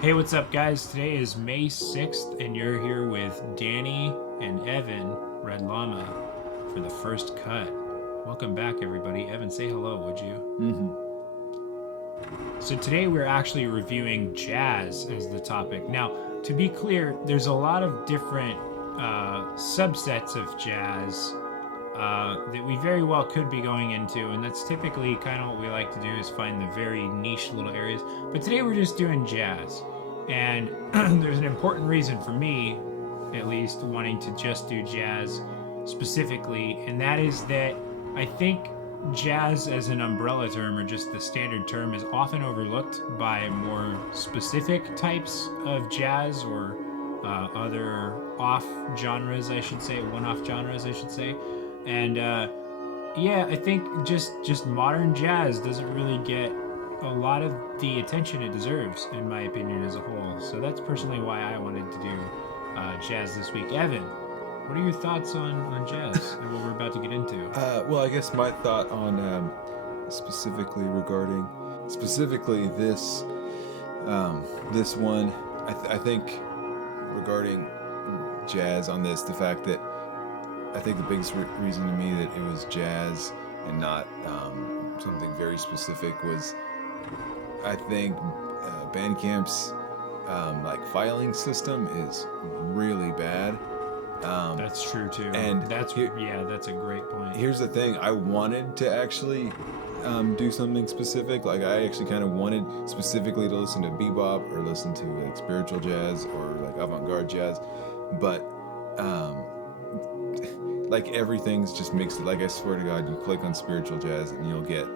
Hey, what's up, guys? Today is May 6th, and you're here with Danny and Evan, Red Llama, for the first cut. Welcome back, everybody. Evan, say hello, would you? So today we're actually reviewing jazz as the topic. Now, to be clear, there's a lot of different subsets of jazz that we very well could be going into, and that's typically kind of what we like to do, is find the very niche little areas. But today we're just doing jazz, and there's an important reason for me, at least, wanting to just do jazz specifically, and that is that I think jazz as an umbrella term, or just the standard term, is often overlooked by more specific types of jazz, or other off genres, I should say, one-off genres, I should say. And yeah, I think just modern jazz doesn't really get a lot of the attention it deserves, in my opinion, as a whole. So that's personally why I wanted to do jazz this week. Evan, what are your thoughts on jazz and what we're about to get into? Well, I guess my thought on specifically this this one, I think regarding jazz on this, the fact that I think the biggest reason to me that it was jazz and not something very specific was, I think Bandcamp's like filing system is really bad. That's true too. And that's a great point. Here's the thing: I wanted to actually do something specific. Like, I actually kind of wanted specifically to listen to bebop or listen to like spiritual jazz or like avant-garde jazz, but like everything's just mixed. Like, I swear to God, you click on spiritual jazz and you'll get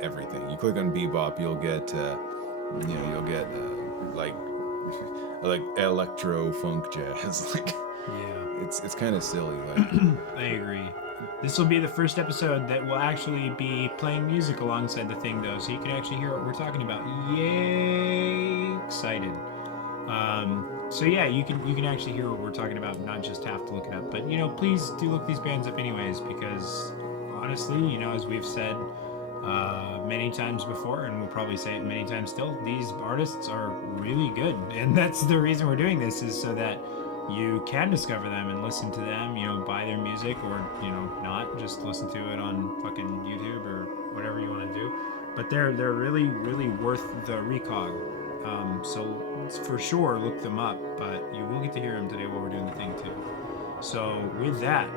everything. You click on bebop, you'll get like electro funk jazz. Like, yeah, it's kind of silly. Like, I agree. This will be the first episode that will actually be playing music alongside the thing, though, so you can actually hear what we're talking about. Yay! Excited. So yeah, you can actually hear what we're talking about, not just have to look it up. But please do look these bands up anyways, because honestly, as we've said many times before, and we'll probably say it many times still, these artists are really good, and that's the reason we're doing this, is so that you can discover them and listen to them, buy their music, or not just listen to it on fucking YouTube or whatever you want to do. But they're really, really worth the recog. So for sure, look them up, but you will get to hear them today while we're doing the thing too. So with that,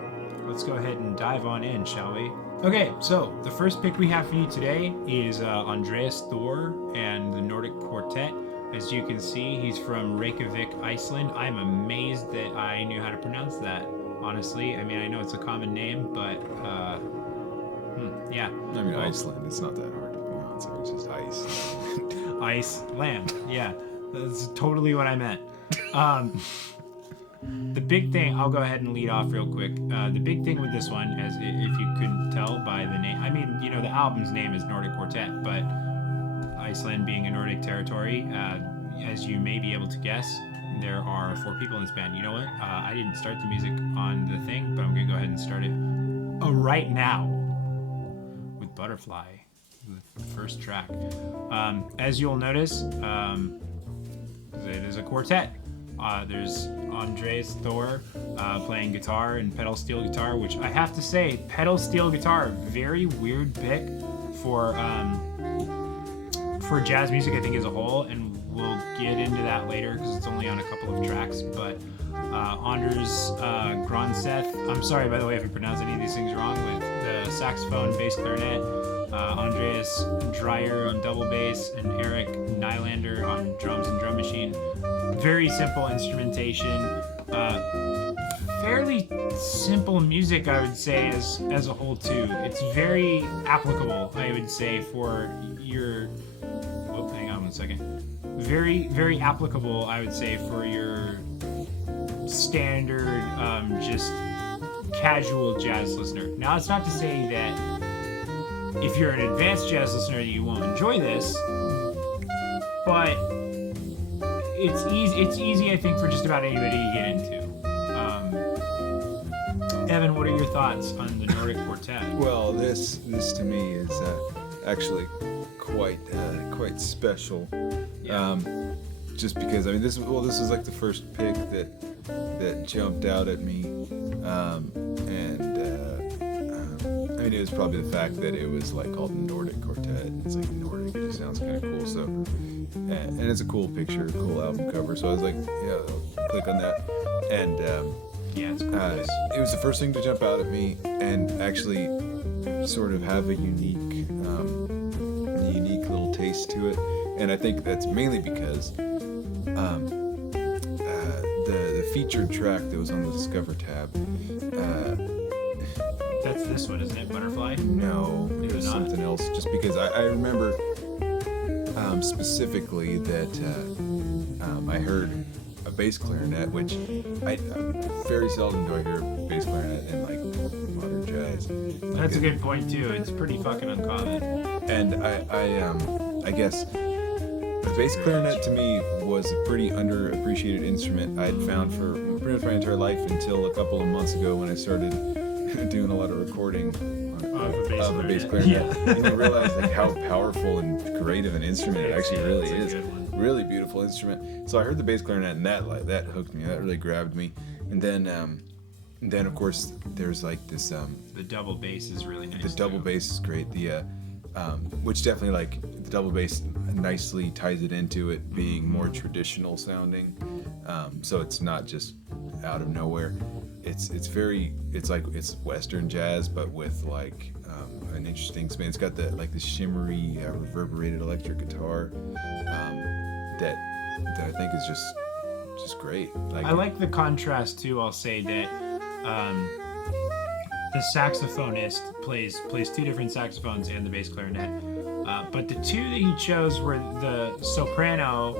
let's go ahead and dive on in, shall we? Okay, so the first pick we have for you today is Andreas Thor and the Nordic Quartet. As you can see, he's from Reykjavik, Iceland. I'm amazed that I knew how to pronounce that, honestly. I mean, I know it's a common name, but yeah. I mean, Iceland, it's not that hard to pronounce. It's just ice. Iceland, yeah. That's totally what I meant. The big thing, I'll go ahead and lead off real quick. The big thing with this one, as if you couldn't tell by the name, I mean, the album's name is Nordic Quartet, but Iceland being a Nordic territory, as you may be able to guess, there are 4 people in this band. You know what? I didn't start the music on the thing, but I'm going to go ahead and start it right now with Butterfly, the first track. As you'll notice, it is a quartet. There's Andreas Thor playing guitar and pedal steel guitar, which I have to say, pedal steel guitar, very weird pick for jazz music, I think, as a whole, and we'll get into that later because it's only on a couple of tracks. But Anders Gronseth, I'm sorry, by the way, if I pronounce any of these things wrong, with the saxophone, bass clarinet, Andreas Dreyer on double bass, and Eric Nylander on drums and drum machine. Very simple instrumentation, fairly simple music, I would say, as a whole too. It's very applicable, I would say, for your... Oh, hang on one second. Very, very applicable, I would say, for your standard, just casual jazz listener. Now, it's not to say that if you're an advanced jazz listener that you won't enjoy this, but it's easy, I think, for just about anybody to get into. Evan, what are your thoughts on the Nordic Quartet? Well, this to me is actually quite special. Yeah. just because I mean this was like the first pick that jumped out at me, I mean it was probably the fact that it was like called Nordic Quartet. It's like Nordic, it just sounds kind of cool. So and it's a cool picture, cool album cover. So I was like, yeah, I'll click on that, and yeah, it's cool. it was the first thing to jump out at me, and actually sort of have a unique little taste to it. And I think that's mainly because the featured track that was on the Discover tab. That's this one, isn't it? Butterfly? No, it was something else. Just because I remember specifically that I heard a bass clarinet, which I very seldom do I hear a bass clarinet in like modern jazz. That's a good point too. It's pretty fucking uncommon. And I guess the bass clarinet to me was a pretty underappreciated instrument I'd found for pretty much my entire life until a couple of months ago when I started doing a lot of recording of a bass clarinet. Yeah. And you realize like how powerful and great of an instrument it actually really is. Really beautiful instrument. So I heard the bass clarinet and that hooked me. That really grabbed me. And then of course there's like this the double bass is really nice. The double bass is great. The which definitely like the double bass nicely ties it into it being more traditional sounding. So it's not just out of nowhere. It's Western jazz, but with like an interesting spin. It's got the shimmery reverberated electric guitar that I think is just great. I like the contrast too. I'll say that the saxophonist plays two different saxophones and the bass clarinet, but the two that he chose were the soprano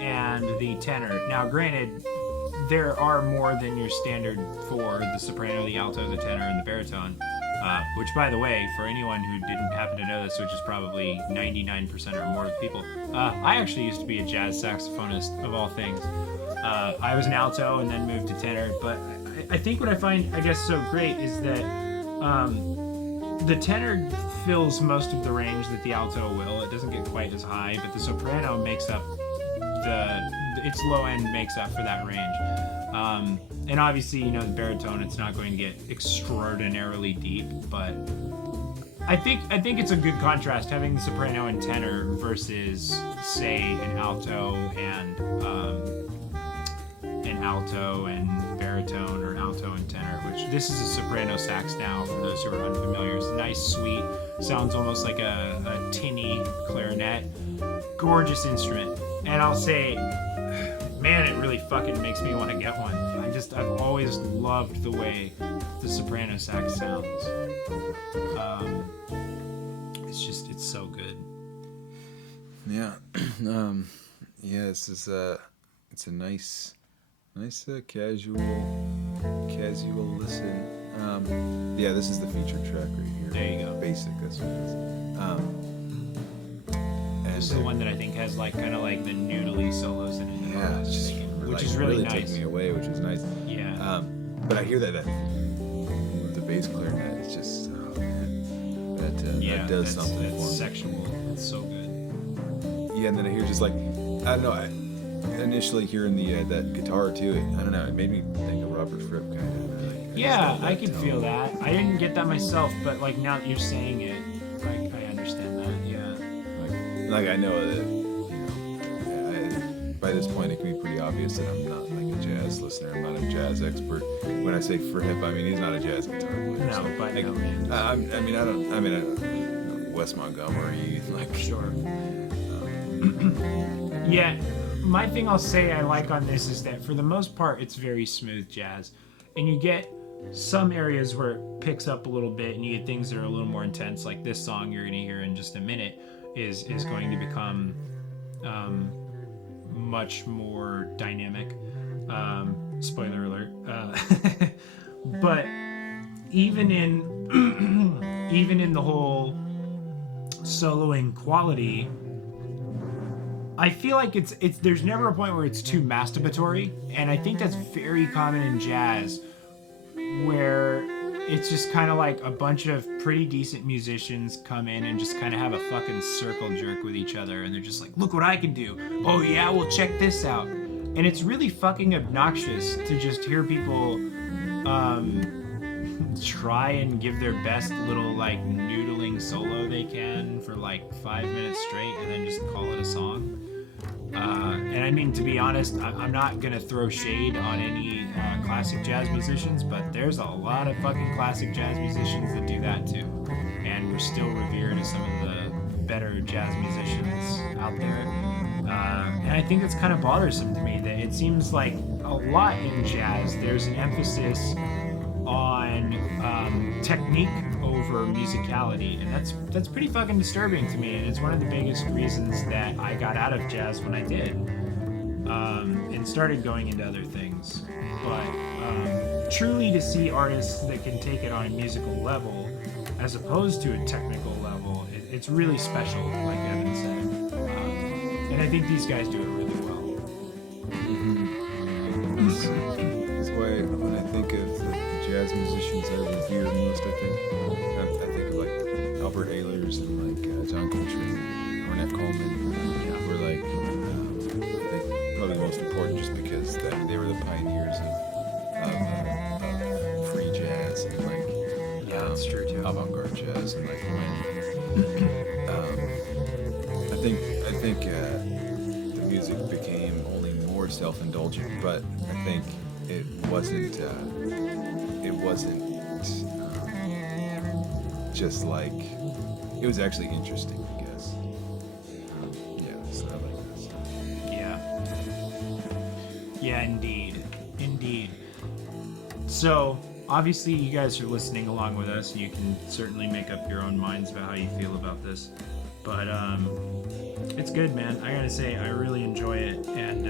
and the tenor. Now, granted, there are more than your standard for the soprano, the alto, the tenor, and the baritone. Which, by the way, for anyone who didn't happen to know this, which is probably 99% or more of the people, I actually used to be a jazz saxophonist of all things. I was an alto and then moved to tenor, but I think what I find, I guess, so great is that the tenor fills most of the range that the alto will. It doesn't get quite as high, but the soprano makes up its low end makes up for that range. And obviously, the baritone, it's not going to get extraordinarily deep, but I think it's a good contrast having the soprano and tenor versus, say, an alto and baritone, or alto and tenor, which this is a soprano sax now, for those who are unfamiliar. It's nice, sweet, sounds almost like a tinny clarinet. Gorgeous instrument. And I'll say, man, it really fucking makes me want to get one. I've always loved the way the soprano sax sounds. It's so good. Yeah. This is it's a nice casual listen. This is the featured track right here. There you go. Basic, that's what it is. This is the one that I think has like kind of like the noodly solos in it. Yeah, it's just which is really nice. Taking me away, which is nice. Yeah. But I hear that the bass clarinet is just that does something for me. That's sexual. It's so good. Yeah, and then I hear just like I don't know. Initially hearing that guitar too, I don't know. It made me think of Robert Fripp kind of. Yeah, I could feel that. I didn't get that myself, but like now that you're saying it, like I understand that. Yeah. Like I know that. By this point, it can be pretty obvious that I'm not like a jazz listener. I'm not a jazz expert. When I say Fripp, I mean he's not a jazz guitar player. No, so, but like, no, man. I don't know, Wes Montgomery, like sure. Yeah, my thing I'll say I like on this is that for the most part, it's very smooth jazz, and you get some areas where it picks up a little bit, and you get things that are a little more intense. Like this song you're gonna hear in just a minute is going to become much more dynamic. Spoiler alert. But even in the whole soloing quality, I feel like it's there's never a point where it's too masturbatory, and I think that's very common in jazz, where it's just kind of like a bunch of pretty decent musicians come in and just kind of have a fucking circle jerk with each other, and they're just like, look what I can do. Oh yeah, well check this out. And it's really fucking obnoxious to just hear people try and give their best little like noodling solo they can for like 5 minutes straight and then just call it a song. And I mean, to be honest, I'm not gonna throw shade on any classic jazz musicians, but there's a lot of fucking classic jazz musicians that do that too, and we're still revered as some of the better jazz musicians out there. And I think it's kind of bothersome to me that it seems like a lot in jazz there's an emphasis on technique over musicality, and that's pretty fucking disturbing to me, and it's one of the biggest reasons that I got out of jazz when I did, and started going into other things. But truly to see artists that can take it on a musical level as opposed to a technical level, it's really special, like Evan said, and I think these guys do it really well. That's why when I think of the jazz musicians I revere most, I think of like Albert Ehlers and like John Coltrane, Ornette Coleman. Were like I think probably the most important just because they were the pioneers of free jazz and like that's true too. Avant-garde jazz and like I think the music became only more self-indulgent, but I think it wasn't just like, it was actually interesting, I guess. Yeah, so I like that stuff. Yeah, indeed. So obviously you guys are listening along with us, and you can certainly make up your own minds about how you feel about this, but it's good, man. I gotta say, I really enjoy it, and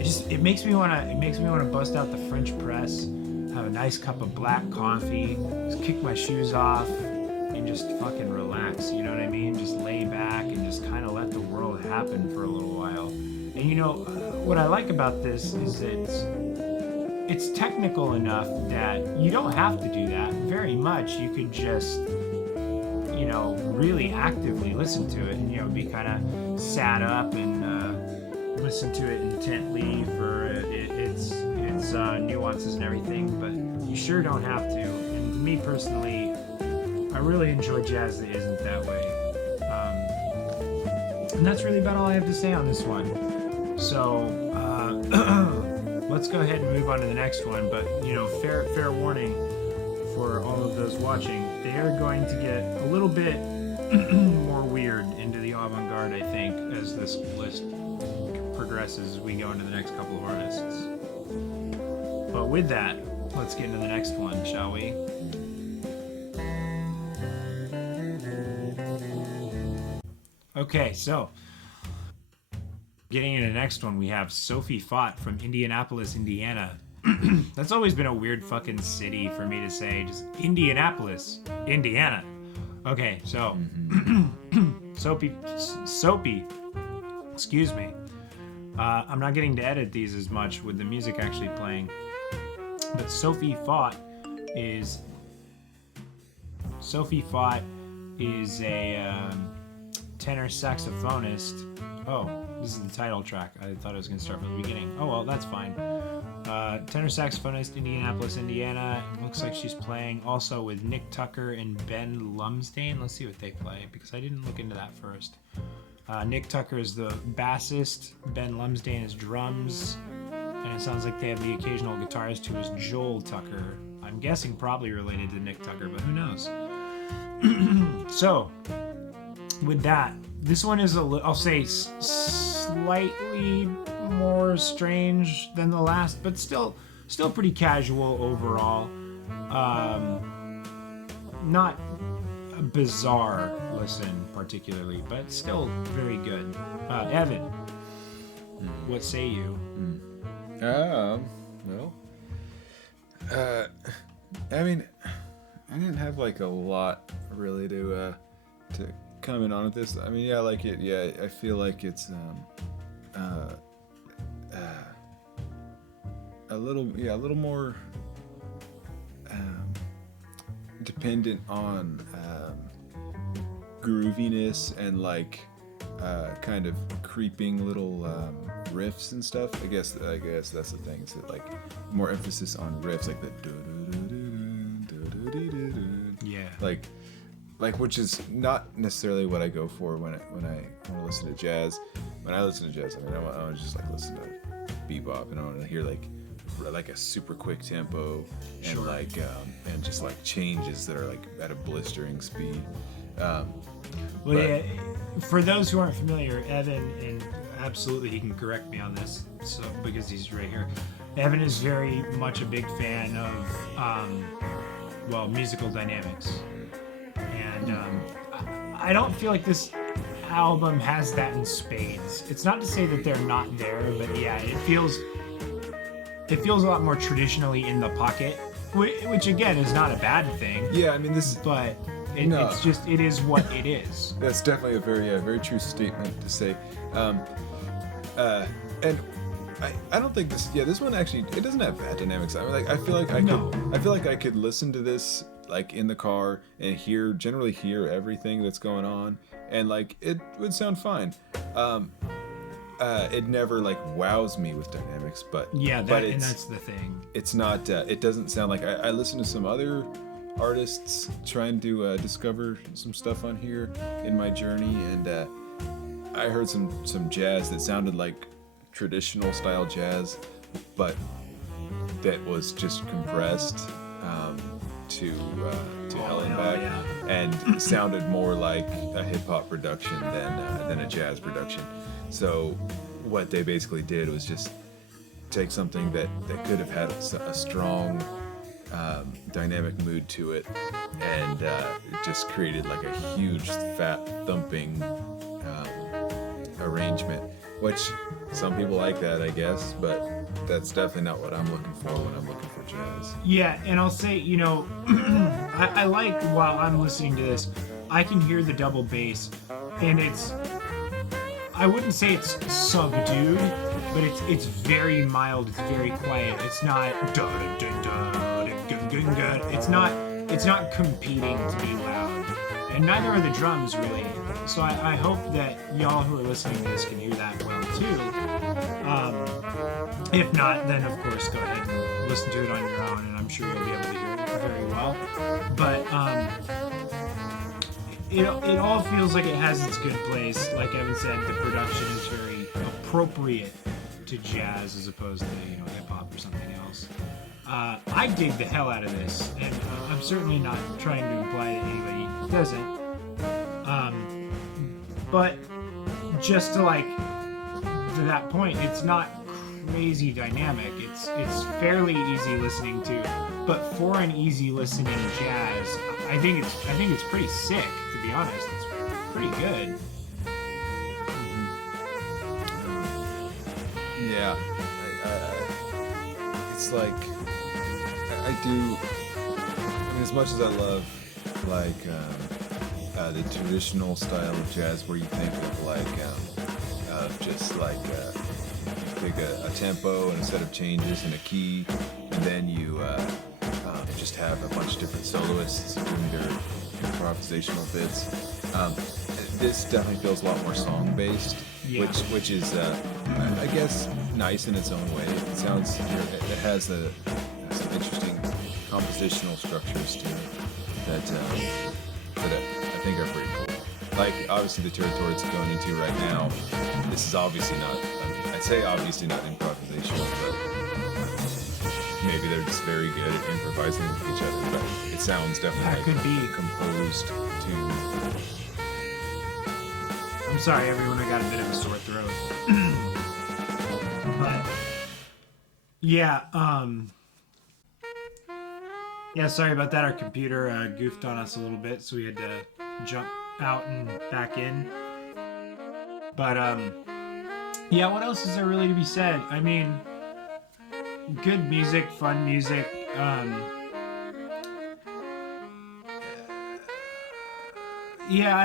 it makes me wanna bust out the French press, have a nice cup of black coffee, just kick my shoes off, and just fucking relax. You know what I mean? Just lay back and just kind of let the world happen for a little while. And you know what I like about this is it's technical enough that you don't have to do that very much. You could just, you know, really actively listen to it and, you know, be kind of sat up and listen to it intently for its nuances and everything, but you sure don't have to. And to me personally, I really enjoy jazz that isn't that way. And that's really about all I have to say on this one. So let's go ahead and move on to the next one, but you know, fair warning for all of those watching, they are going to get a little bit more weird into the avant-garde, I think, as this list progresses as we go into the next couple of artists. But with that, let's get into the next one, shall we? Okay, so getting into the next one, we have Sophie Faught from Indianapolis, Indiana. That's always been a weird fucking city for me to say, just Indianapolis, Indiana. Okay, so Sophie, excuse me. I'm not getting to edit these as much with the music actually playing, but Sophie Faught is a tenor saxophonist. Oh, this is the title track. I thought I was going to start from the beginning. Oh, well, that's fine. Tenor saxophonist, Indianapolis, Indiana. It looks like she's playing also with Nick Tucker and Ben Lumsdaine. Let's see what they play, because I didn't look into that first. Nick Tucker is the bassist. Ben Lumsdaine is drums. And it sounds like they have the occasional guitarist who is Joel Tucker. I'm guessing probably related to Nick Tucker, but who knows? So, with that, this one is I'll say slightly more strange than the last, but still pretty casual overall. Not a bizarre listen particularly, but still very good. Evan, what say you? Well, I mean, I didn't have like a lot really to comment on with this. I mean, yeah, I like it. Yeah, I feel like it's a little more dependent on grooviness and like kind of creeping little riffs and stuff. I guess that's the thing. Is that like more emphasis on riffs, like the like which is not necessarily what I go for when I listen to jazz. When I listen to jazz, I mean, I want to just like listen to bebop, and I want to hear like a super quick tempo and like and just like changes that are like at a blistering speed. Yeah, for those who aren't familiar, Evan, and absolutely he can correct me on this, so because he's right here. Evan is very much a big fan of musical dynamics, and I don't feel like this album has that in spades. It's not to say that they're not there, but yeah, it feels a lot more traditionally in the pocket, which again is not a bad thing. Yeah, I mean this, but it's just, it is what it is. That's definitely a very true statement to say, and I don't think this one actually, it doesn't have bad dynamics. I mean, like I feel like I could listen to this like in the car and generally hear everything that's going on, and like it would sound fine. It never like wows me with dynamics, but and that's the thing. It's not. It doesn't sound like I listen to some other artists trying to discover some stuff on here in my journey, and I heard some jazz that sounded like traditional style jazz, but that was just compressed to hell and back, and sounded more like a hip hop production than a jazz production. So what they basically did was just take something that could have had a strong dynamic mood to it, and it just created like a huge fat thumping arrangement, which some people like that, I guess, but that's definitely not what I'm looking for when I'm looking for jazz. Yeah, and I'll say, I like, while I'm listening to this, I can hear the double bass, and I wouldn't say it's subdued, but it's very mild, it's very quiet. It's not it's not competing to be loud. And neither are the drums really. So I hope that y'all who are listening to this can hear that well too. If not, then of course go ahead and listen to it on your own, and I'm sure you'll be able to hear it very well. But it all feels like it has its good place. Like Evan said, the production is very appropriate to jazz as opposed to hip hop or something else. I dig the hell out of this, and I'm certainly not trying to imply that anybody doesn't. But just to that point, it's not crazy dynamic. It's fairly easy listening to, but for an easy listening jazz, I think it's pretty sick. To be honest, it's pretty good. Yeah, it's like I mean, as much as I love the traditional style of jazz, where you think of just like you pick a tempo and a set of changes and a key, and then you just have a bunch of different soloists doing their improvisational bits. This definitely feels a lot more song-based, which is I guess nice in its own way. It sounds, it has some interesting compositional structures to it that I think are pretty cool. Like obviously the territory it's going into right now, this is obviously not, I'd say obviously not improvisational, but maybe they're just very good at improvising with each other, but it sounds definitely could be composed to... I'm sorry everyone, I got a bit of a sore throat. But yeah, sorry about that. Our computer goofed on us a little bit, so we had to jump out and back in. But what else is there really to be said? I mean, good music, fun music. I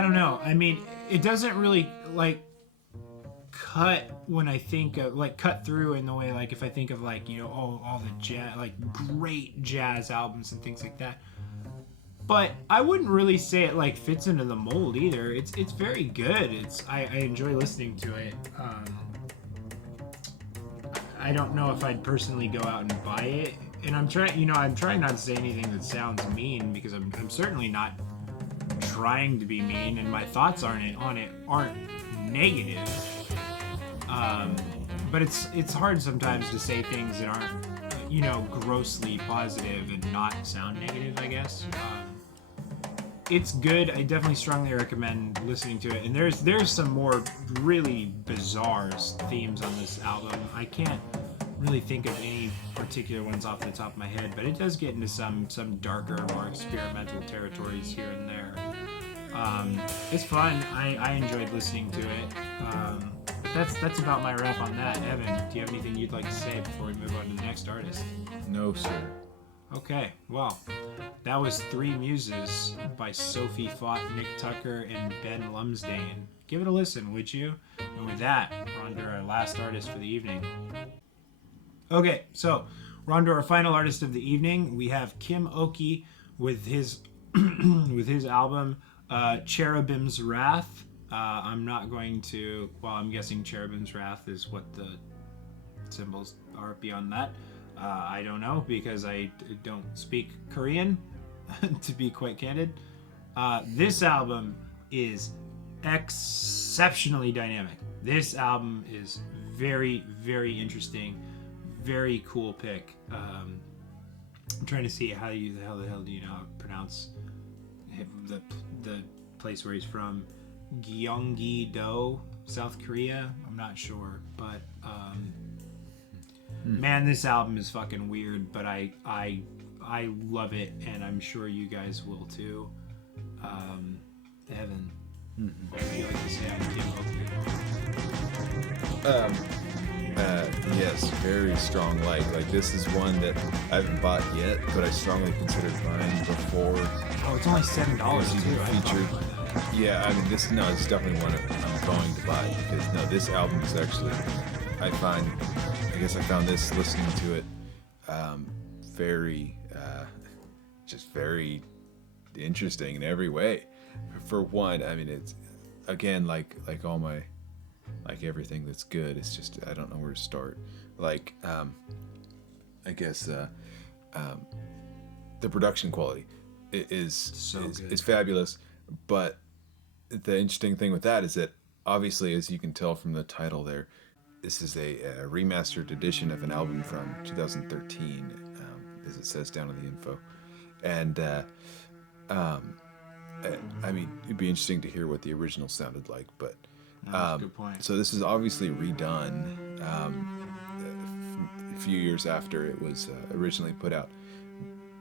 don't know. I mean, it doesn't really cut when I think of cut through in the way if I think of all the jazz, great jazz albums and things like that. but I wouldn't really say it like fits into the mold either. It's very good. I enjoy listening to it. I don't know if I'd personally go out and buy it, and I'm trying not to say anything that sounds mean, because I'm certainly not trying to be mean, and my thoughts on it aren't negative. But it's hard sometimes to say things that aren't, grossly positive and not sound negative, I guess. It's good. I definitely strongly recommend listening to it. And there's some more really bizarre themes on this album. I can't really think of any particular ones off the top of my head, but it does get into some darker, more experimental territories here and there. It's fun. I enjoyed listening to it. But that's about my wrap on that. Evan, do you have anything you'd like to say before we move on to the next artist? No, sir. Okay, well, that was Three Muses by Sophie Faught, Nick Tucker, and Ben Lumsdane. Give it a listen, would you? And with that, we're on to our last artist for the evening. Okay, so we're on to our final artist of the evening. We have Kim Oki with his with his album Cherubim's Wrath. I'm not going to... Well, I'm guessing Cherubim's Wrath is what the symbols are beyond that. I don't know, because I don't speak Korean, to be quite candid. This album is exceptionally dynamic. This album is very, very interesting. Very cool pick. I'm trying to see how the hell do you know how to pronounce the place where he's from. Gyeonggi-do, South Korea. I'm not sure, but man, this album is fucking weird, but I love it, and I'm sure you guys will too. Evan, what would you like to say on Kim Oki? Yes, very strong like this is one that I haven't bought yet, but I strongly considered buying before. Oh, it's only $7 too. Featured. Yeah, I mean it's definitely one I'm going to buy, because this album is actually, I found this listening to it very just very interesting in every way. For one, I mean it's again like all my everything that's good, it's just I don't know where to start. I guess the production quality is fabulous, but the interesting thing with that is that obviously, as you can tell from the title there, this is a remastered edition of an album from 2013, as it says down in the info. And I mean, it'd be interesting to hear what the original sounded like, but that's a good point. So this is obviously redone a few years after it was originally put out.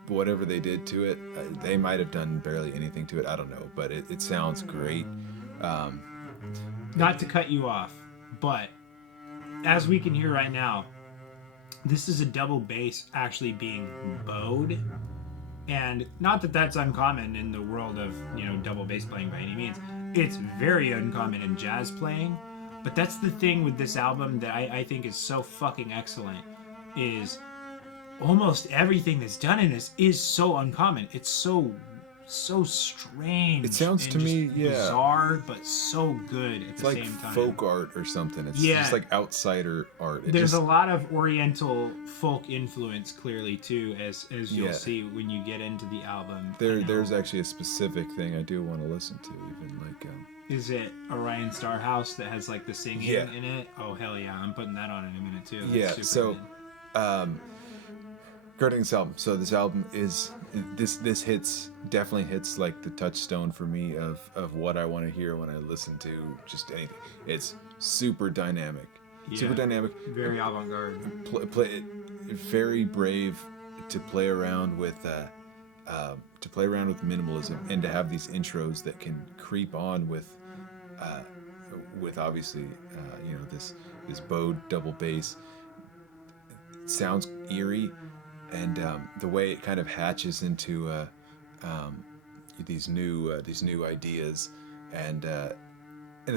But whatever they did to it, they might have done barely anything to it. I don't know, but it sounds great. Not to cut you off, but as we can hear right now, this is a double bass actually being bowed. And not that that's uncommon in the world of, double bass playing by any means. It's very uncommon in jazz playing. But that's the thing with this album that I think is so fucking excellent, is almost everything that's done in this is so uncommon. It's so strange. It sounds to me, bizarre, but so good at the same time. It's like folk art or something. It's just like outsider art. There's a lot of Oriental folk influence, clearly, too, as you'll see when you get into the album. There's actually a specific thing I do want to listen to, even Is it Orion Star House that has like the singing in it? Oh hell yeah! I'm putting that on in a minute too. That's super good. Regarding this album, so this album is this definitely hits like the touchstone for me of what I want to hear when I listen to just anything. It's super dynamic, very avant-garde, very brave to play around with minimalism, and to have these intros that can creep on with obviously this bowed double bass. It sounds eerie. And the way it kind of hatches into these new ideas, and the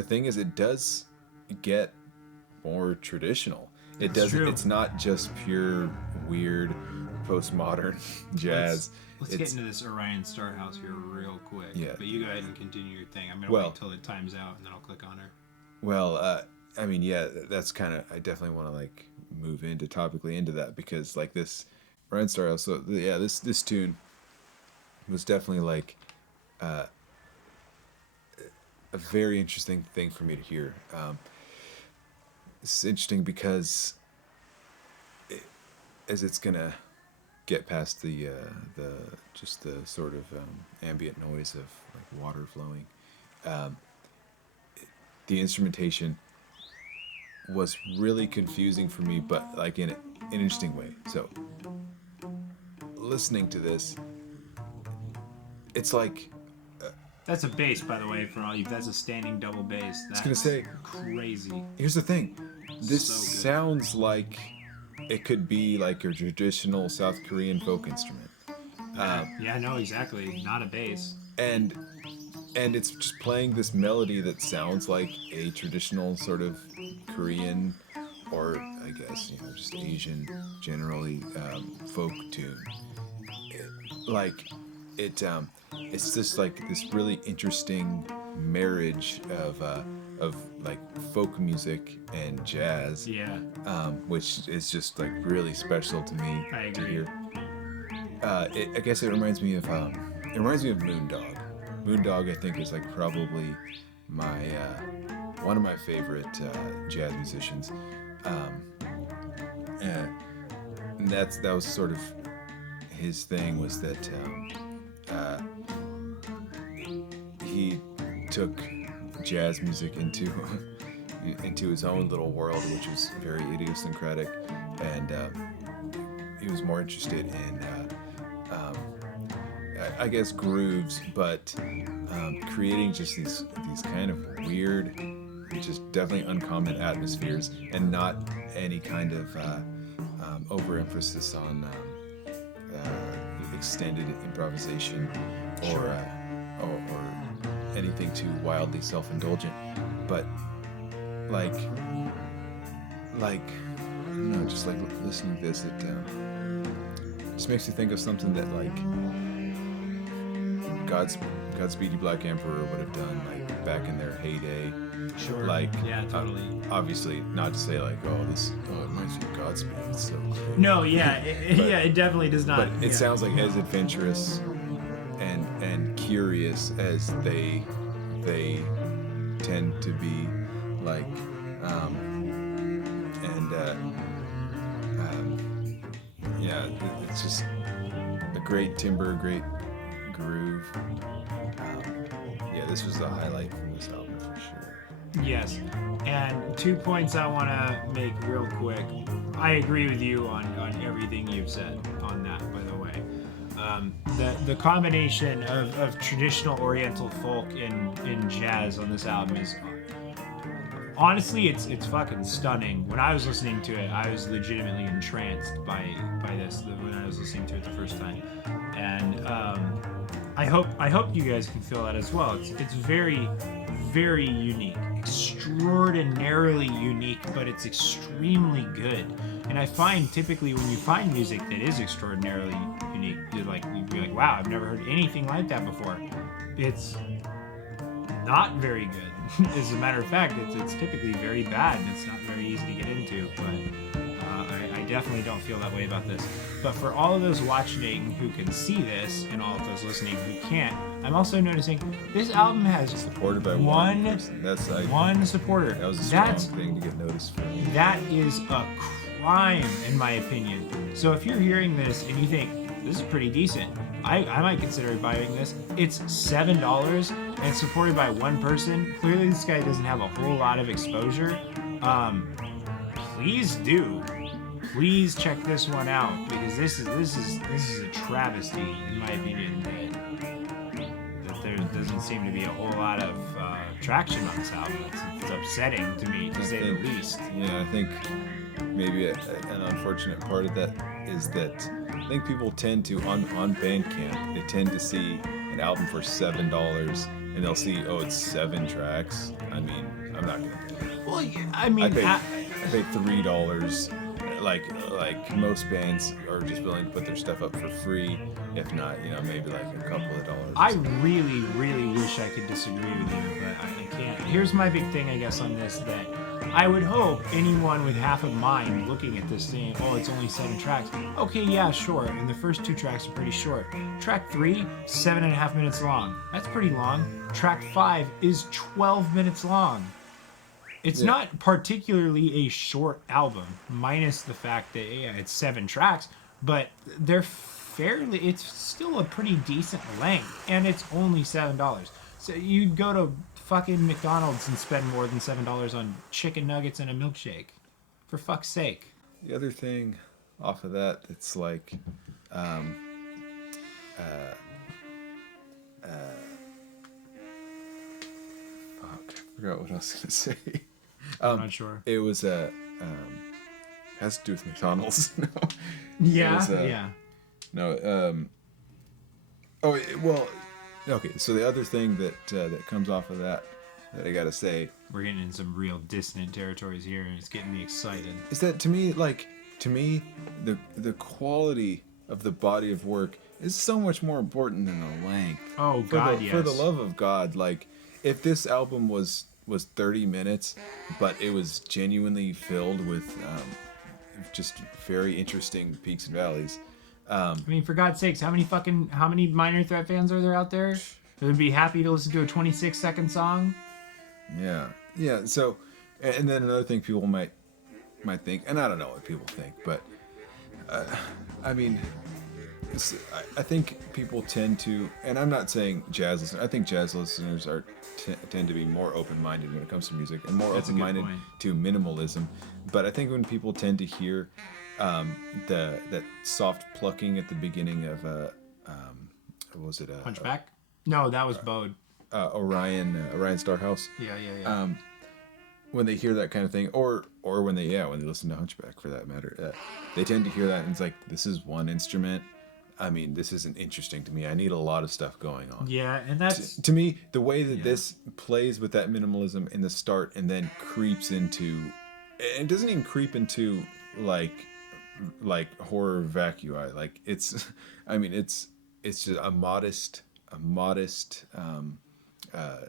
thing is, it does get more traditional. It doesn't. It's not just pure weird postmodern jazz. Let's get into this Orion Star House here real quick. Yeah. But you go ahead and continue your thing. I'm going to wait till it times out, and then I'll click on her. Well, I mean, yeah, that's kind of, I definitely want to like move into topically into that, because like this Orion Star House, so yeah, this tune was definitely like a very interesting thing for me to hear. It's interesting because as it's gonna get past the sort of ambient noise of like water flowing, the instrumentation was really confusing for me, but like in an interesting way. So listening to this, it's like that's a bass, by the way, for all you. That's a standing double bass. That's I was gonna say, crazy. Here's the thing, this So good. sounds like it could be like your traditional South Korean folk instrument. Yeah, no, exactly. Not a bass. And it's just playing this melody that sounds like a traditional sort of Korean, or I guess, you know, just Asian generally, folk tune. It's just like this really interesting marriage of like folk music and jazz. Yeah. Which is just like really special to me I to agree. hear. I guess it reminds me of Moondog. Moondog, I think, is like probably my one of my favorite jazz musicians, and that was sort of his thing, was that he took jazz music into his own little world, which was very idiosyncratic, and he was more interested in I guess grooves, but creating just these kind of weird, just definitely uncommon atmospheres, and not any kind of overemphasis on extended improvisation or anything too wildly self-indulgent, but like I don't know, just like listening to this, it just makes you think of something that like Godspeed You Black Emperor would have done like back in their heyday. Sure. Like, yeah, totally. Obviously, not to say like, it reminds me of Godspeed. It's so great. No, yeah, it definitely does not. But it sounds like as adventurous and curious as they tend to be, like, yeah, it's just a great timbre, great groove. Yeah, this was the highlight from this album for sure. Yes, and 2 points I want to make real quick. I agree with you on everything you've said on that, by the way. The combination of traditional Oriental folk in jazz on this album is, honestly, it's fucking stunning. When I was listening to it, I was legitimately entranced by this when I was listening to it the first time, and I hope you guys can feel that as well. It's very, very unique, extraordinarily unique, but it's extremely good. And I find typically when you find music that is extraordinarily unique, you'd be like, wow, I've never heard anything like that before. It's not very good. As a matter of fact, it's typically very bad, and it's not very easy to get into, but I definitely don't feel that way about this. But for all of those watching who can see this, and all of those listening who can't, I'm also noticing this album has supported by one person. That's like one supporter. That was a strong thing to get noticed for me. That is a crime, in my opinion. So if you're hearing this and you think this is pretty decent, I might consider buying this. It's $7 and it's supported by one person. Clearly, this guy doesn't have a whole lot of exposure. Please check this one out, because this is a travesty, in my opinion. That there doesn't seem to be a whole lot of traction on this album. It's upsetting to me, to say the least. Yeah, I think maybe an unfortunate part of that is that I think people tend to, on Bandcamp, they tend to see an album for $7 and they'll see, it's 7 tracks. I mean, I'm not gonna pay. Well, I mean, I paid $3 like most bands are just willing to put their stuff up for free, if not, maybe like a couple of dollars. I really, really wish I could disagree with you, but I can't. Here's my big thing, I guess, on this, that I would hope anyone with half a mind looking at this saying, oh, it's only 7 tracks. Okay, yeah, sure. And the first 2 tracks are pretty short. Track 3, 7.5 minutes long. That's pretty long. Track 5 is 12 minutes long. It's not particularly a short album, minus the fact that it's 7 tracks, but it's still a pretty decent length, and it's only $7. So you'd go to fucking McDonald's and spend more than $7 on chicken nuggets and a milkshake. For fuck's sake. The other thing off of that, it's like, fuck, I forgot what I was gonna say. I'm not sure. It was has to do with McDonald's. No. Yeah, yeah. No. Okay. So the other thing that comes off of that I gotta say, we're getting in some real dissonant territories here, and it's getting me excited. Is that to me, the quality of the body of work is so much more important than the length. Oh God, yes. For the love of God, like if this album was 30 minutes, but it was genuinely filled with just very interesting peaks and valleys. I mean, for God's sakes, how many Minor Threat fans are there out there that would be happy to listen to a 26-second song? Yeah. So, and then another thing people might think, and I don't know what people think, but I mean, I think people tend to, and I'm not saying jazz listeners. I think jazz listeners tend to be more open-minded when it comes to music, and more open-minded to minimalism. But I think when people tend to hear that soft plucking at the beginning of what was it? Hunchback? No, that was Bode. Orion Starhouse. Yeah. When they hear that kind of thing, or when they listen to Hunchback for that matter, they tend to hear that and it's like, this is one instrument. I mean, this isn't interesting to me. I need a lot of stuff going on. Yeah, and that's to me the way that this plays with that minimalism in the start and then creeps into. It doesn't even creep into like horror vacui. Like it's just a modest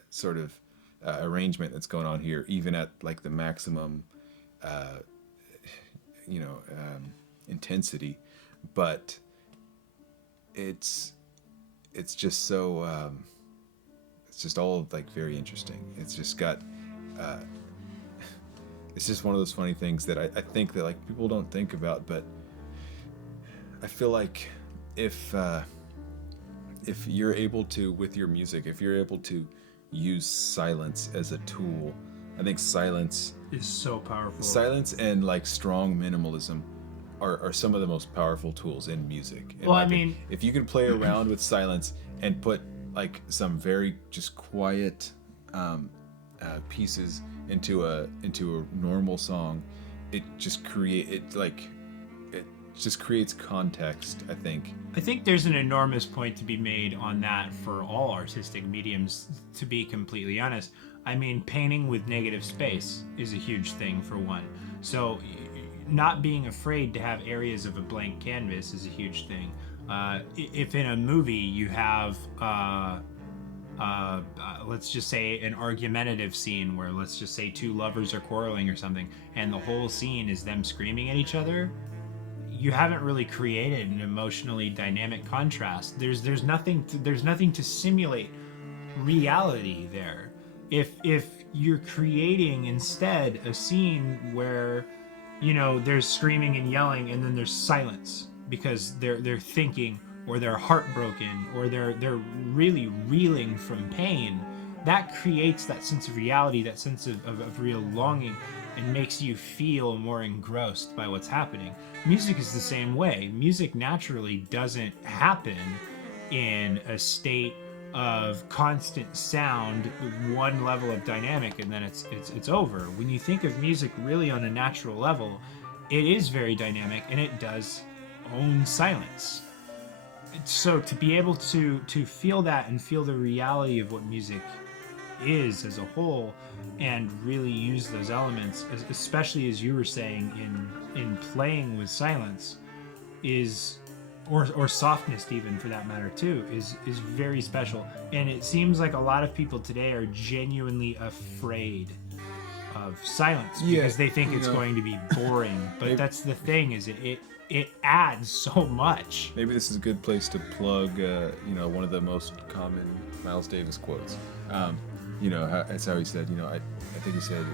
sort of arrangement that's going on here, even at like the maximum intensity, but it's just so it's just all like very interesting. It's just got it's just one of those funny things that I think that like people don't think about, but I feel like if you're able to, with your music, if you're able to use silence as a tool, I think silence is so powerful. Silence and like strong minimalism are some of the most powerful tools in music. Well, I mean, if you can play around with silence and put like some very just quiet pieces into a normal song, it just creates context, I think. I think there's an enormous point to be made on that for all artistic mediums, to be completely honest. I mean, painting with negative space is a huge thing, for one. So not being afraid to have areas of a blank canvas is a huge thing. If in a movie you have, let's just say an argumentative scene where, let's just say, 2 lovers are quarreling or something, and the whole scene is them screaming at each other, you haven't really created an emotionally dynamic contrast. There's nothing to simulate reality there. If you're creating instead a scene where, there's screaming and yelling and then there's silence because they're thinking, or they're heartbroken, or they're really reeling from pain, that creates that sense of reality, that sense of real longing, and makes you feel more engrossed by what's happening. Music is the same way. Music naturally doesn't happen in a state of constant sound, one level of dynamic, and then it's over. When you think of music really on a natural level, it is very dynamic, and it does own silence. So to be able to feel that and feel the reality of what music is as a whole, and really use those elements, especially as you were saying in playing with silence, is or softness even for that matter too, is very special. And it seems like a lot of people today are genuinely afraid of silence because they think it's going to be boring. But that's the thing, is it adds so much. Maybe this is a good place to plug one of the most common Miles Davis quotes. That's how he said, I think he said,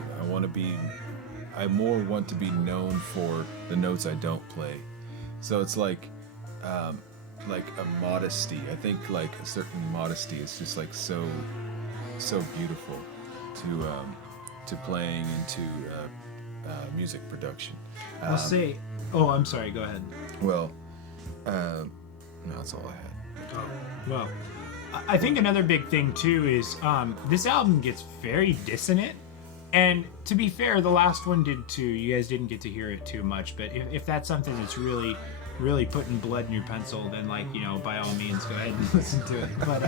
I more want to be known for the notes I don't play. So it's like a modesty. I think like a certain modesty is just like so beautiful to playing and to music production. I'll say, I'm sorry, go ahead. Well, no, that's all I had. Oh, well, I think another big thing too is this album gets very dissonant. And to be fair, the last one did too. You guys didn't get to hear it too much, but if that's something that's really, really putting blood in your pencil, then by all means, go ahead and listen to it. But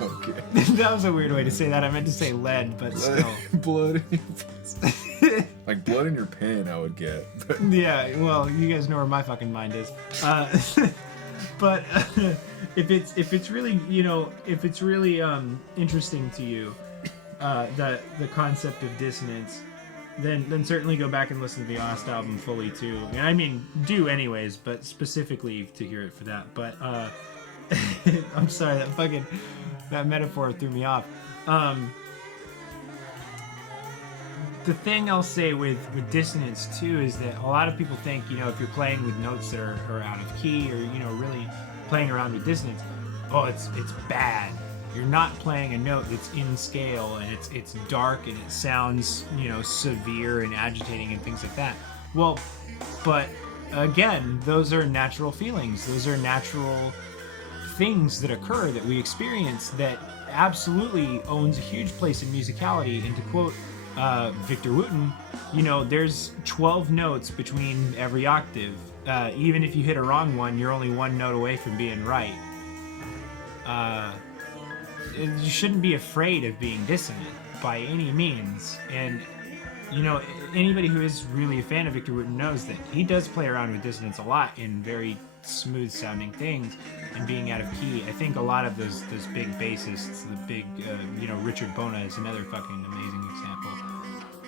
okay. That was a weird way to say that. I meant to say lead, but still. Blood in your pencil. Like blood in your pen, I would get. But. Yeah, well, you guys know where my fucking mind is. But if it's really interesting to you, the concept of dissonance, then certainly go back and listen to the last album fully too. I mean, do anyways, but specifically to hear it for that. But I'm sorry, that metaphor threw me off. The thing I'll say with dissonance too is that a lot of people think, if you're playing with notes that are out of key, or really playing around with dissonance, it's bad. You're not playing a note that's in scale, and it's dark, and it sounds severe and agitating and things like that. Well, but again, those are natural feelings. Those are natural things that occur, that we experience, that absolutely owns a huge place in musicality. And to quote Victor Wooten, there's 12 notes between every octave. Even if you hit a wrong one, you're only one note away from being right. You shouldn't be afraid of being dissonant by any means. And anybody who is really a fan of Victor Wooten knows that he does play around with dissonance a lot in very smooth sounding things and being out of key. I think a lot of those big bassists, the big Richard Bona is another fucking amazing example.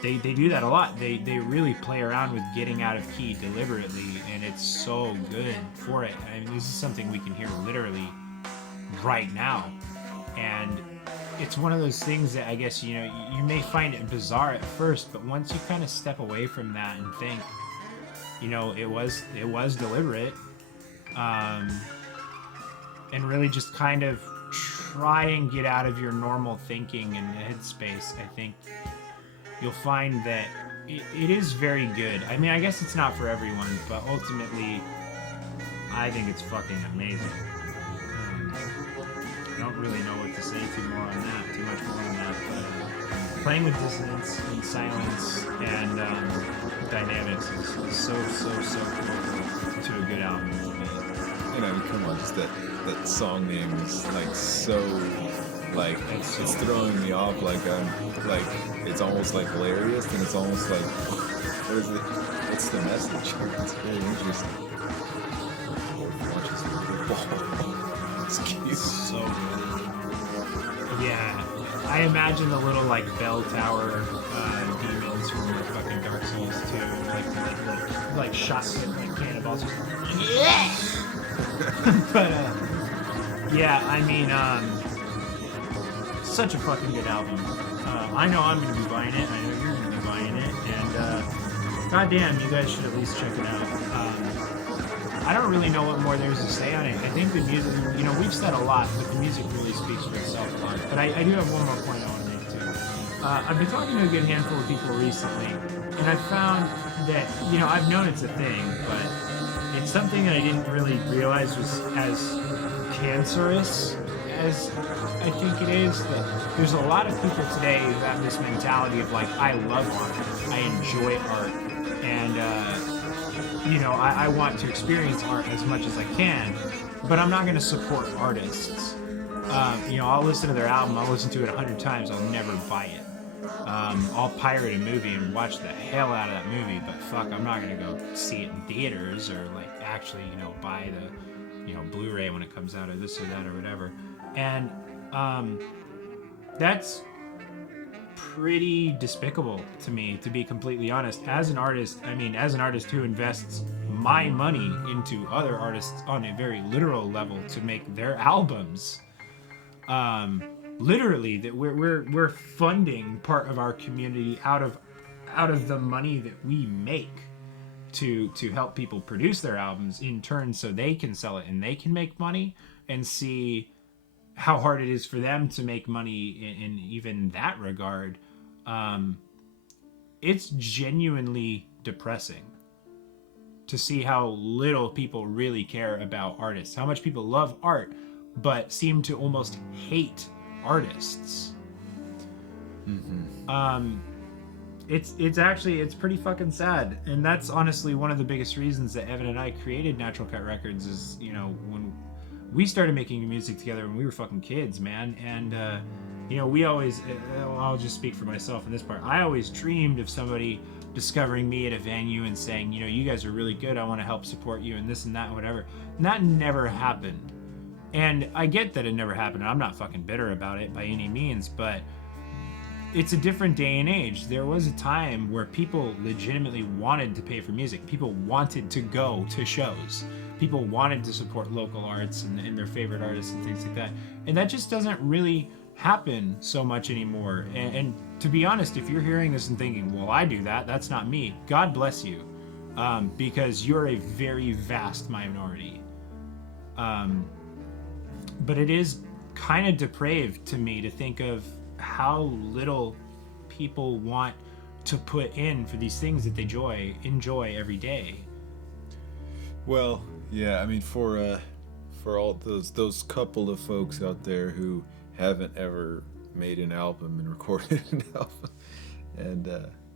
They do that a lot. They really play around with getting out of key deliberately, and it's so good for it. I mean, this is something we can hear literally right now. And it's one of those things that I guess, you may find it bizarre at first, but once you kind of step away from that and think, it was deliberate, and really just kind of try and get out of your normal thinking and headspace, I think you'll find that it is very good. I mean, I guess it's not for everyone, but ultimately, I think it's fucking amazing. I don't really know what to say too much more on that, but playing with dissonance and silence and dynamics is so cool to a good album. Come on, just that song name is like so, like it's throwing me off. Like it's almost like hilarious, and it's almost like, what is it? What's the message? It's very interesting. It's cute. So yeah, I imagine the little like bell tower demons from the fucking Dark Souls too, like shots like cannonballs. Yeah. But yeah, I mean, such a fucking good album. I know I'm gonna be buying it. I know you're gonna be buying it, and goddamn, you guys should at least check it out. I don't really know what more there's to say on it. I think the music, we've said a lot, but the music really speaks for itself a lot. But I do have one more point I want to make too. I've been talking to a good handful of people recently, and I've found that, I've known it's a thing, but it's something that I didn't really realize was as cancerous as I think it is. That there's a lot of people today who have this mentality of like, I love art, I enjoy art, and I want to experience art as much as I can, but I'm not going to support artists. I'll listen to their album. I'll listen to it 100 times. I'll never buy it. I'll pirate a movie and watch the hell out of that movie, but fuck, I'm not gonna go see it in theaters or like actually, buy the, Blu-ray when it comes out or this or that or whatever. And that's pretty despicable to me, to be completely honest. As an artist who invests my money into other artists on a very literal level to make their albums, literally, that we're funding part of our community out of the money that we make to help people produce their albums in turn, so they can sell it and they can make money, and see how hard it is for them to make money in even that regard. It's genuinely depressing to see how little people really care about artists, how much people love art but seem to almost hate artists. Mm-hmm. It's pretty fucking sad, and that's honestly one of the biggest reasons that Evan and I created Natural Cut Records. Is when we started making music together when we were fucking kids, man. And we always, I'll just speak for myself in this part, I always dreamed of somebody discovering me at a venue and saying, you guys are really good, I want to help support you and this and that and whatever. And that never happened. And I get that it never happened. I'm not fucking bitter about it by any means, but it's a different day and age. There was a time where people legitimately wanted to pay for music. People wanted to go to shows. People wanted to support local arts and their favorite artists and things like that. And that just doesn't really happen so much anymore. And to be honest, if you're hearing this and thinking, well, I do that, that's not me, God bless you. Because you're a very vast minority. But it is kind of depraved to me to think of how little people want to put in for these things that they enjoy every day. Well, yeah, I mean, for all those couple of folks out there who haven't ever made an album and recorded an album and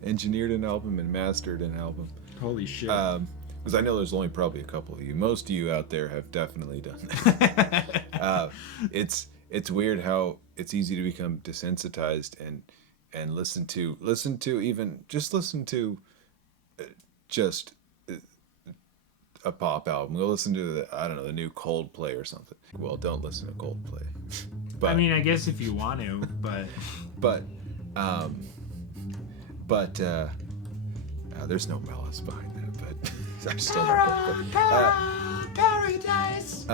engineered an album and mastered an album. Holy shit. Because I know there's only probably a couple of you. Most of you out there have definitely done that. It's weird how it's easy to become desensitized and listen to a pop album. Go listen to the new Coldplay or something. Well, don't listen to Coldplay. But I mean, I guess if you want to, but there's no malice behind that. But I still don't Coldplay. Paradise.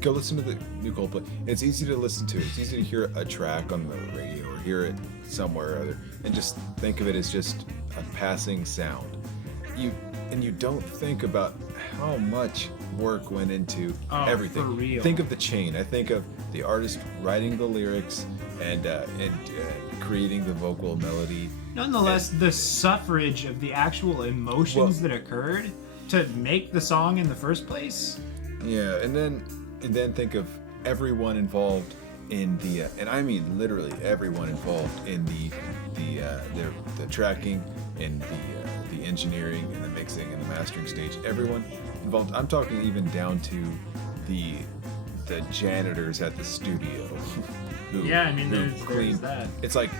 Go listen to the new Coldplay. It's easy to listen to. It's easy to hear a track on the radio or hear it somewhere or other, and just think of it as just a passing sound. You don't think about how much work went into everything. For real. Think of the chain. I think of the artist writing the lyrics and creating the vocal melody. Nonetheless, the suffrage of the actual emotions that occurred to make the song in the first place. Yeah, and then think of everyone involved in the and I mean literally everyone involved in the tracking and the engineering and the mixing and the mastering stage. Everyone involved. I'm talking even down to the janitors at the studio. Who there's that. It's like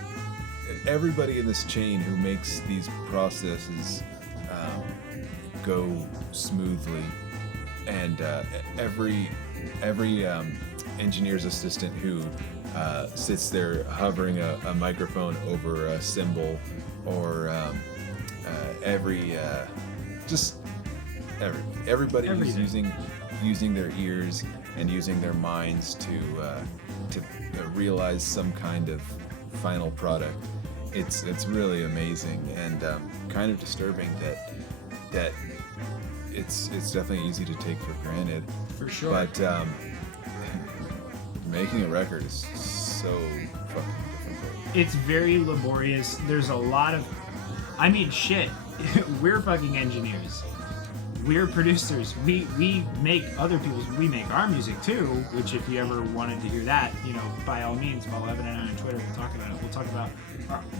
everybody in this chain who makes these processes go smoothly, and every engineer's assistant who sits there hovering a microphone over a cymbal, or everybody who's using their ears and using their minds to realize some kind of final product. It's really amazing and kind of disturbing that it's definitely easy to take for granted. For sure. But making a record is so fucking difficult. It's very laborious. There's a lot of... I mean, shit. We're fucking engineers. We're producers. We make other people's... We make our music too, which if you ever wanted to hear that, by all means, follow Evan and I on Twitter. We'll talk about it. We'll talk about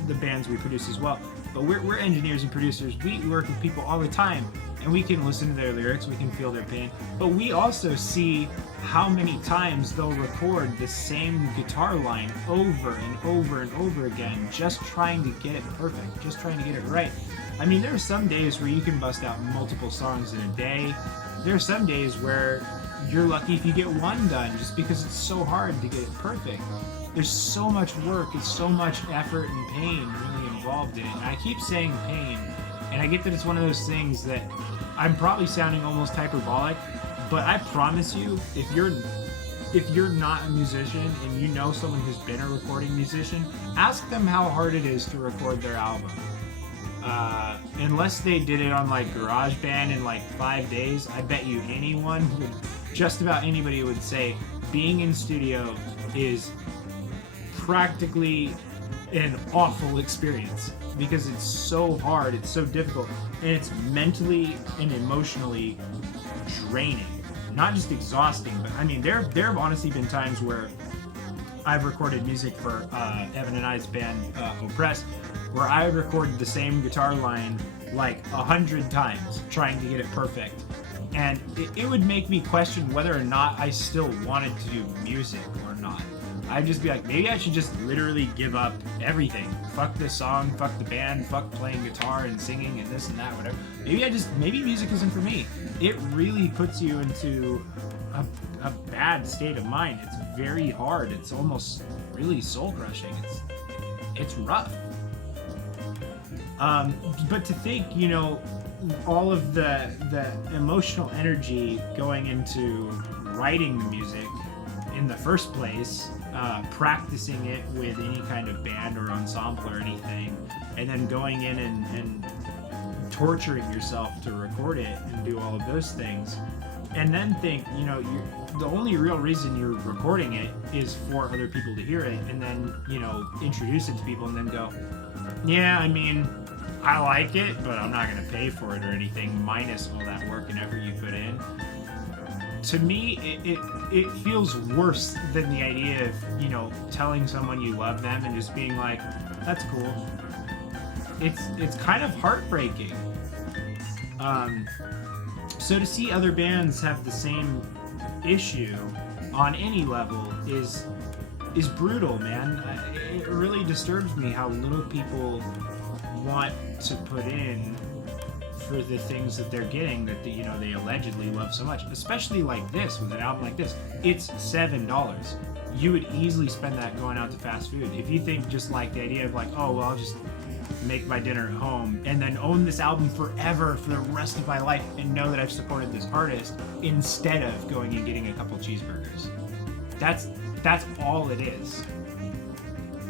the bands we produce as well. But we're engineers and producers. We work with people all the time and we can listen to their lyrics, we can feel their pain, but we also see how many times they'll record the same guitar line over and over and over again, just trying to get it perfect, just trying to get it right. I mean, there are some days where you can bust out multiple songs in a day. There are some days where you're lucky if you get one done, just because it's so hard to get it perfect. There's so much work, it's so much effort and pain really involved in it. And I keep saying pain, and I get that it's one of those things that I'm probably sounding almost hyperbolic, but I promise you, if you're not a musician and you know someone who's been a recording musician, ask them how hard it is to record their album. Unless they did it on like GarageBand in like 5 days, I bet you just about anybody would say being in studio is practically an awful experience, because it's so hard, it's so difficult, and it's mentally and emotionally draining. Not just exhausting, but I mean, there have honestly been times where I've recorded music for Evan and I's band Oppress, where I would record the same guitar line like 100 times trying to get it perfect. And it would make me question whether or not I still wanted to do music or not. I'd just be like, maybe I should just literally give up everything. Fuck this song, fuck the band, fuck playing guitar and singing and this and that, whatever. Maybe music isn't for me. It really puts you into a bad state of mind. It's very hard. It's almost really soul crushing. It's rough. But to think, all of the emotional energy going into writing the music in the first place, practicing it with any kind of band or ensemble or anything, and then going in and torturing yourself to record it and do all of those things, and then think, the only real reason you're recording it is for other people to hear it, and then, introduce it to people and then go, yeah, I mean, I like it, but I'm not going to pay for it or anything, minus all that work and effort you put in. To me, it feels worse than the idea of, telling someone you love them and just being like, that's cool. It's kind of heartbreaking. So to see other bands have the same issue on any level is brutal, man. It really disturbs me how little people want to put in for the things that they're getting that they allegedly love so much, especially like this, with an album like this. It's $7. You would easily spend that going out to fast food. If you think just like the idea of like, oh well, I'll just make my dinner at home and then own this album forever for the rest of my life and know that I've supported this artist, instead of going and getting a couple cheeseburgers. That's all it is.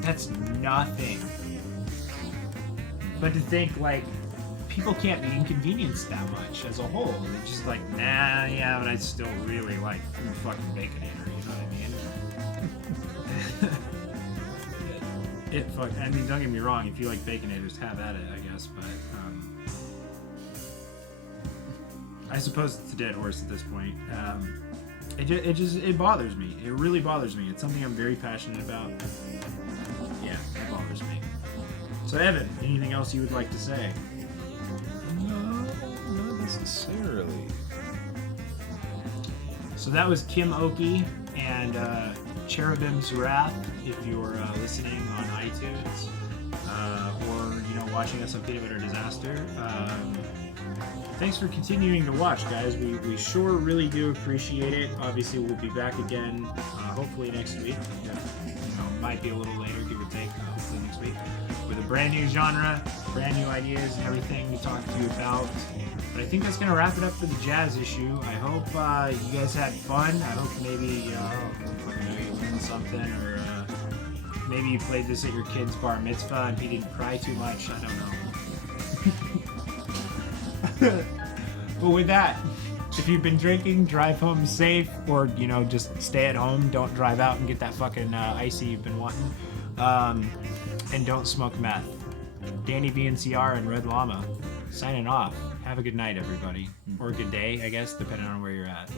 That's nothing. But to think like people can't be inconvenienced that much as a whole. They're just like, nah, yeah, but I still really like fucking Baconator, you know what I mean? Don't get me wrong, if you like Baconators, have at it, I guess, but I suppose it's a dead horse at this point. It bothers me. It really bothers me. It's something I'm very passionate about. Yeah, it bothers me. So Evan, anything else you would like to say? No, not necessarily. So that was Kim Oki and Cherubim's Wrath, if you're listening on iTunes or watching us on Peanut Butter Disaster. Thanks for continuing to watch, guys. We sure really do appreciate it. Obviously, we'll be back again hopefully next week. Might be a little later, give or take, hopefully next week, with a brand new genre, brand new ideas and everything to talk to you about. But I think that's going to wrap it up for the jazz issue. I hope you guys had fun. I hope maybe you learned something, or maybe you played this at your kid's bar mitzvah and he didn't cry too much. I don't know. But with that, if you've been drinking, drive home safe, or just stay at home. Don't drive out and get that fucking icy you've been wanting, and don't smoke meth. Danny VNCR and Red Llama signing off. Have a good night, everybody, or a good day, I guess, depending on where you're at.